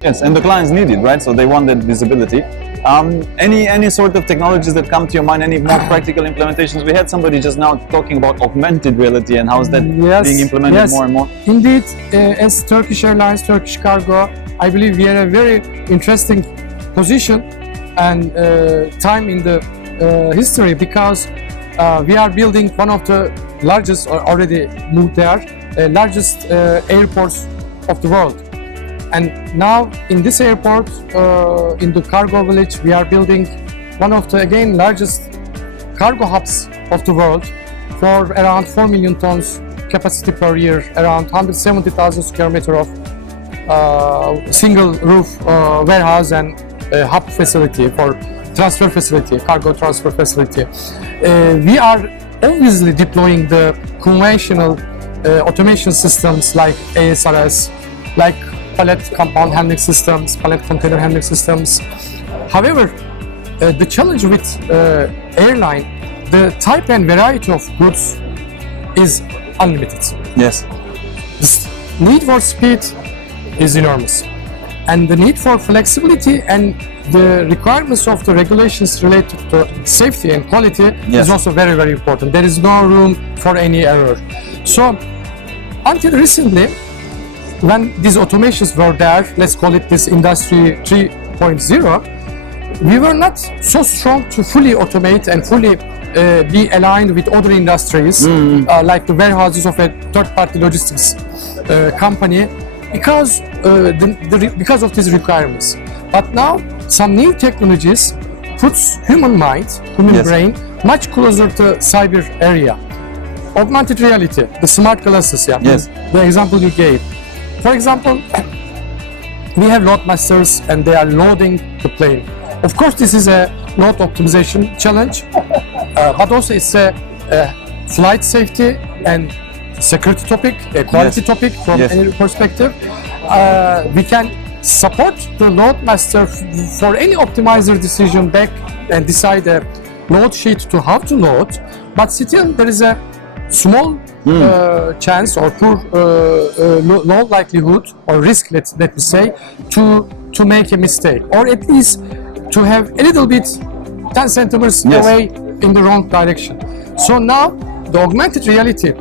Yes, and the clients need it, right? So they want that visibility. Any sort of technologies that come to your mind? Any more practical implementations? We had somebody just now talking about augmented reality and how is that being implemented more and more. Indeed, as Turkish Airlines, Turkish Cargo, I believe we are a very interesting position and time in the history, because we are building one of the largest, or already moved there, largest airports of the world. And now in this airport, in the cargo village, we are building one of the, again, largest cargo hubs of the world for around 4 million tons capacity per year, around 170,000 square meter of single roof warehouse and hub facility for transfer facility, cargo transfer facility. We are obviously deploying the conventional automation systems like ASRS, like pallet compound handling systems, pallet container handling systems. However, the challenge with airline, the type and variety of goods is unlimited. Yes. The need for speed is enormous, and the need for flexibility and the requirements of the regulations related to safety and quality is also very, very important. There is no room for any error. So until recently, when these automations were there, let's call it this industry 3.0, we were not so strong to fully automate and fully be aligned with other industries, like the warehouses of a third-party logistics company, because of these requirements. But now some new technologies puts human mind, human brain, much closer to cyber area. Augmented reality, the smart glasses, the example you gave. For example, we have load masters and they are loading the plane. Of course, this is a load optimization challenge, but also it's a flight safety and security topic, a quality topic from any perspective. We can support the load master for any optimizer decision back and decide a load sheet to how to load, but still there is a small chance or poor low likelihood or risk, let me say, to make a mistake, or at least to have a little bit 10 centimeters away in the wrong direction. So now the augmented reality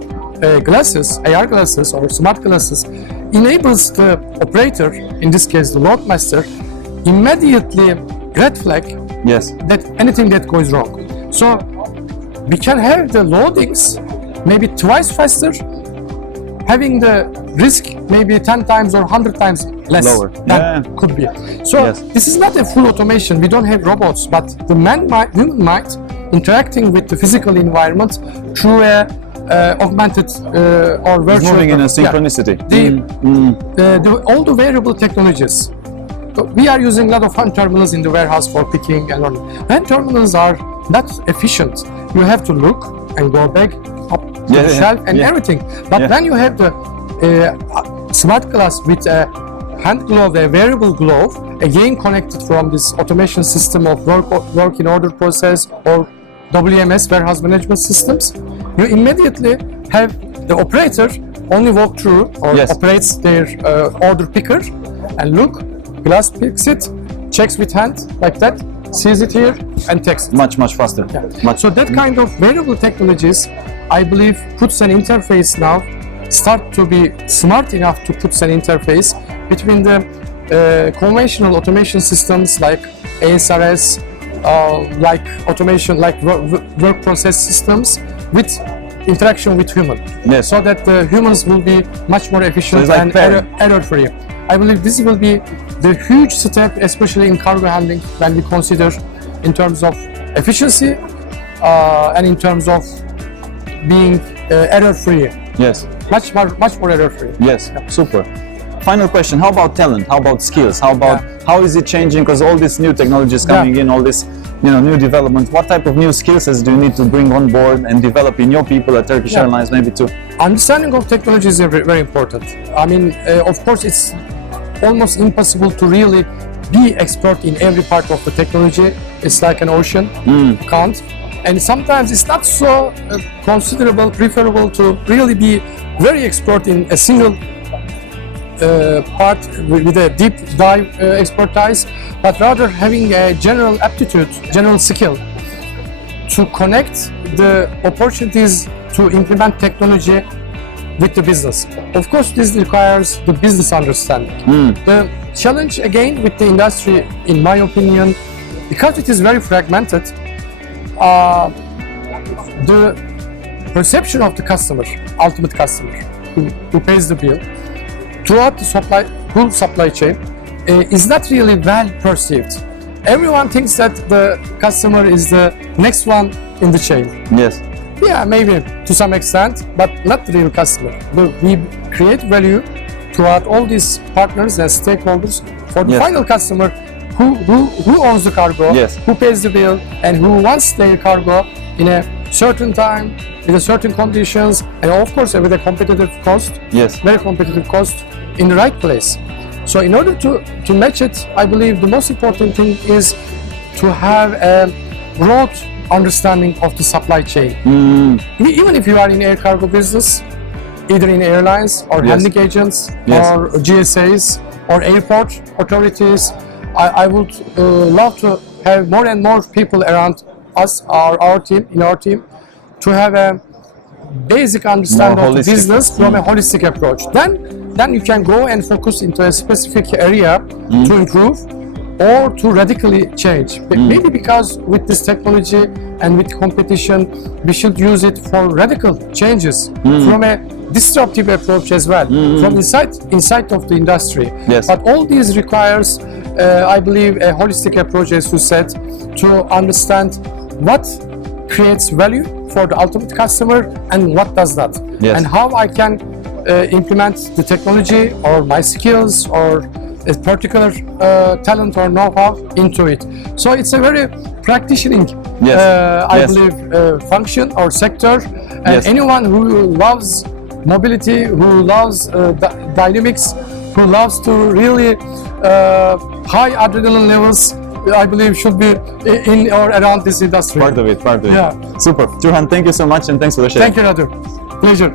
glasses, AR glasses or smart glasses, enables the operator, in this case the load master, immediately red flag that anything that goes wrong. So we can have the loadings maybe twice faster, having the risk maybe 10 times or 100 times less lower than could be. So this is not a full automation. We don't have robots, but the human mind interacting with the physical environment through a augmented or virtual. It's moving in a synchronicity. All the variable technologies. We are using a lot of hand terminals in the warehouse for picking and learning. Hand terminals are not efficient. You have to look and go back up to the shelf and everything. But when you have the smart glass with a hand glove, a variable glove, again connected from this automation system of work in order process or WMS, warehouse management systems, you immediately have the operator only walk through or operates their order picker and look, glass picks it, checks with hand like that, sees it here and takes it. Much faster. So that kind of variable technologies, I believe, puts an interface now, start to be smart enough to put an interface between the conventional automation systems like ASRS, like automation, like work process systems with interaction with human, so that the humans will be much more efficient and error-free. I believe this will be the huge step, especially in cargo handling, when we consider in terms of efficiency and in terms of being error-free. Much more error-free. Super. Final question: how about talent? How about skills? How about how is it changing? Because all these new technologies coming in, all this new development. What type of new skill sets do you need to bring on board and develop in your people at Turkish Airlines, maybe too? Understanding of technology is very important. I mean, of course, it's almost impossible to really be expert in every part of the technology. It's like an ocean, can't. And sometimes it's not so preferable to really be very expert in a single part with a deep dive expertise, but rather having a general aptitude, general skill to connect the opportunities to implement technology with the business. Of course, this requires the business understanding. The challenge again with the industry, in my opinion, because it is very fragmented, the perception of the customer, ultimate customer, who pays the bill, throughout the whole supply chain, is not really well perceived. Everyone thinks that the customer is the next one in the chain. Yes. Yeah, maybe to some extent, but not the real customer. We create value throughout all these partners and stakeholders for the final customer who owns the cargo, who pays the bill, and who wants their cargo in a certain time, with a certain conditions, and of course with a competitive cost, very competitive cost, in the right place. So in order to match it, I believe the most important thing is to have a broad understanding of the supply chain. Even if you are in air cargo business, either in airlines or handling agents or GSAs or airport authorities, I would love to have more and more people around us, our team, to have a basic understanding of the business from a holistic approach. Then you can go and focus into a specific area to improve or to radically change. Maybe because with this technology and with competition, we should use it for radical changes from a disruptive approach as well, from inside of the industry. But all these requires, I believe, a holistic approach, as you said, to understand what creates value for the ultimate customer and what does not, and how I can implement the technology or my skills or a particular talent or know-how into it. So it's a very practicing, I believe, function or sector. And anyone who loves mobility, who loves dynamics, who loves to really high adrenaline levels, I believe should be in or around this industry. Part of it. Yeah. Super. Turhan, thank you so much and thanks for the share. Thank you, Radu. Pleasure.